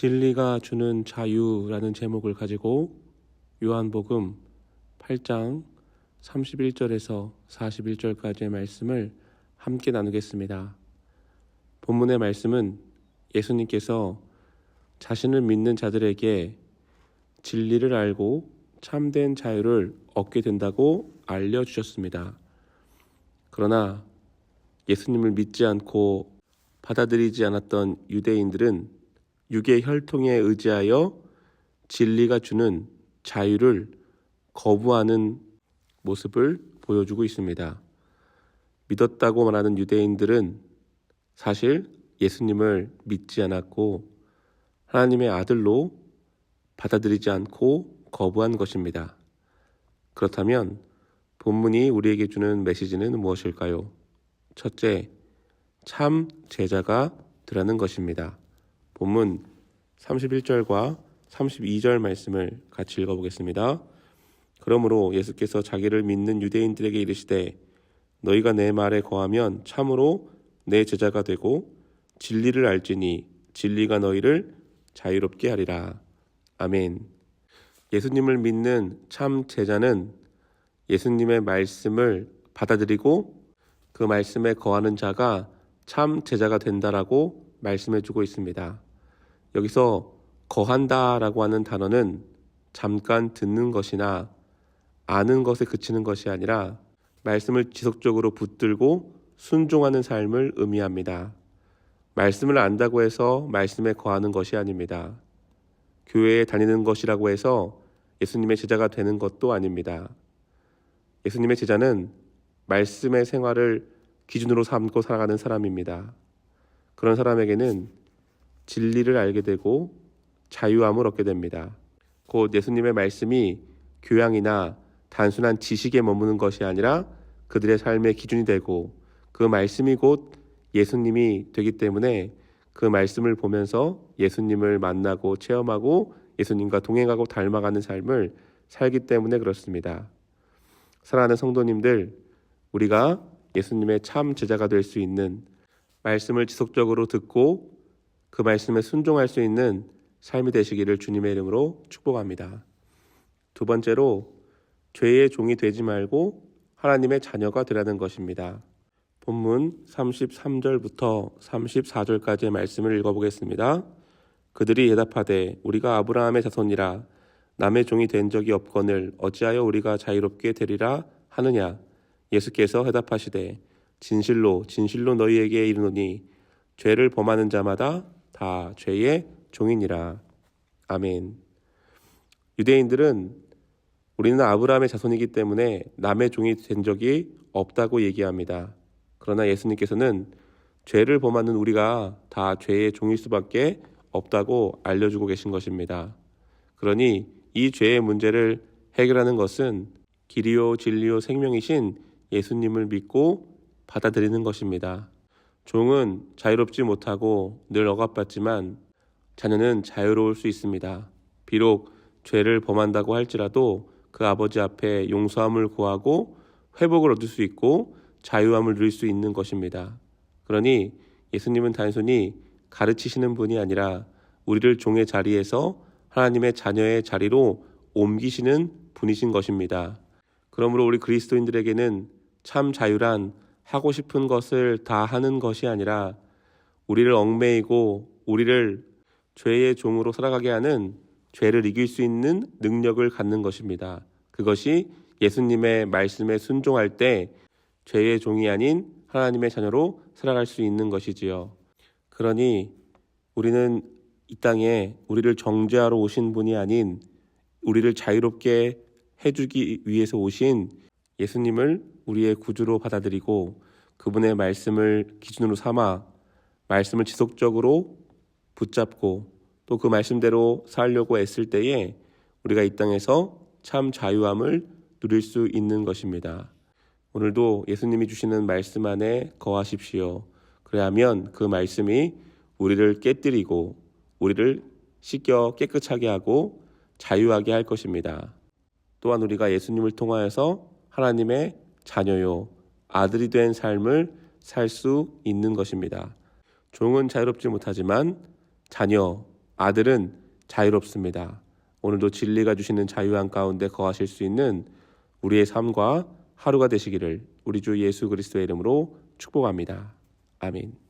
진리가 주는 자유라는 제목을 가지고 요한복음 8장 31절에서 41절까지의 말씀을 함께 나누겠습니다. 본문의 말씀은 예수님께서 자신을 믿는 자들에게 진리를 알고 참된 자유를 얻게 된다고 알려주셨습니다. 그러나 예수님을 믿지 않고 받아들이지 않았던 유대인들은 육의 혈통에 의지하여 진리가 주는 자유를 거부하는 모습을 보여주고 있습니다. 믿었다고 말하는 유대인들은 사실 예수님을 믿지 않았고 하나님의 아들로 받아들이지 않고 거부한 것입니다. 그렇다면 본문이 우리에게 주는 메시지는 무엇일까요? 첫째, 참 제자가 되라는 것입니다. 본문 31절과 32절 말씀을 같이 읽어보겠습니다. 그러므로 예수께서 자기를 믿는 유대인들에게 이르시되 너희가 내 말에 거하면 참으로 내 제자가 되고 진리를 알지니 진리가 너희를 자유롭게 하리라. 아멘. 예수님을 믿는 참 제자는 예수님의 말씀을 받아들이고 그 말씀에 거하는 자가 참 제자가 된다라고 말씀해주고 있습니다. 여기서 거한다라고 하는 단어는 잠깐 듣는 것이나 아는 것에 그치는 것이 아니라 말씀을 지속적으로 붙들고 순종하는 삶을 의미합니다. 말씀을 안다고 해서 말씀에 거하는 것이 아닙니다. 교회에 다니는 것이라고 해서 예수님의 제자가 되는 것도 아닙니다. 예수님의 제자는 말씀의 생활을 기준으로 삼고 살아가는 사람입니다. 그런 사람에게는 진리를 알게 되고 자유함을 얻게 됩니다. 곧 예수님의 말씀이 교양이나 단순한 지식에 머무는 것이 아니라 그들의 삶의 기준이 되고 그 말씀이 곧 예수님이 되기 때문에 그 말씀을 보면서 예수님을 만나고 체험하고 예수님과 동행하고 닮아가는 삶을 살기 때문에 그렇습니다. 사랑하는 성도님들, 우리가 예수님의 참 제자가 될 수 있는 말씀을 지속적으로 듣고 그 말씀에 순종할 수 있는 삶이 되시기를 주님의 이름으로 축복합니다. 두 번째로 죄의 종이 되지 말고 하나님의 자녀가 되라는 것입니다. 본문 33절부터 34절까지의 말씀을 읽어보겠습니다. 그들이 대답하되 우리가 아브라함의 자손이라 남의 종이 된 적이 없거늘 어찌하여 우리가 자유롭게 되리라 하느냐. 예수께서 대답하시되 진실로 진실로 너희에게 이르노니 죄를 범하는 자마다 다 죄의 종이니라. 아멘. 유대인들은 우리는 아브라함의 자손이기 때문에 남의 종이 된 적이 없다고 얘기합니다. 그러나 예수님께서는 죄를 범하는 우리가 다 죄의 종일 수밖에 없다고 알려주고 계신 것입니다. 그러니 이 죄의 문제를 해결하는 것은 길이요 진리요 생명이신 예수님을 믿고 받아들이는 것입니다. 종은 자유롭지 못하고 늘 억압받지만 자녀는 자유로울 수 있습니다. 비록 죄를 범한다고 할지라도 그 아버지 앞에 용서함을 구하고 회복을 얻을 수 있고 자유함을 누릴 수 있는 것입니다. 그러니 예수님은 단순히 가르치시는 분이 아니라 우리를 종의 자리에서 하나님의 자녀의 자리로 옮기시는 분이신 것입니다. 그러므로 우리 그리스도인들에게는 참 자유란 하고 싶은 것을 다 하는 것이 아니라 우리를 얽매이고 우리를 죄의 종으로 살아가게 하는 죄를 이길 수 있는 능력을 갖는 것입니다. 그것이 예수님의 말씀에 순종할 때 죄의 종이 아닌 하나님의 자녀로 살아갈 수 있는 것이지요. 그러니 우리는 이 땅에 우리를 정죄하러 오신 분이 아닌 우리를 자유롭게 해주기 위해서 오신 예수님을 우리의 구주로 받아들이고 그분의 말씀을 기준으로 삼아 말씀을 지속적으로 붙잡고 또 그 말씀대로 살려고 애쓸 때에 우리가 이 땅에서 참 자유함을 누릴 수 있는 것입니다. 오늘도 예수님이 주시는 말씀 안에 거하십시오. 그래야면 그 말씀이 우리를 깨뜨리고 우리를 씻겨 깨끗하게 하고 자유하게 할 것입니다. 또한 우리가 예수님을 통하여서 하나님의 자녀요 아들이 된 삶을 살 수 있는 것입니다. 종은 자유롭지 못하지만 자녀, 아들은 자유롭습니다. 오늘도 진리가 주시는 자유한 가운데 거하실 수 있는 우리의 삶과 하루가 되시기를 우리 주 예수 그리스도의 이름으로 축복합니다. 아멘.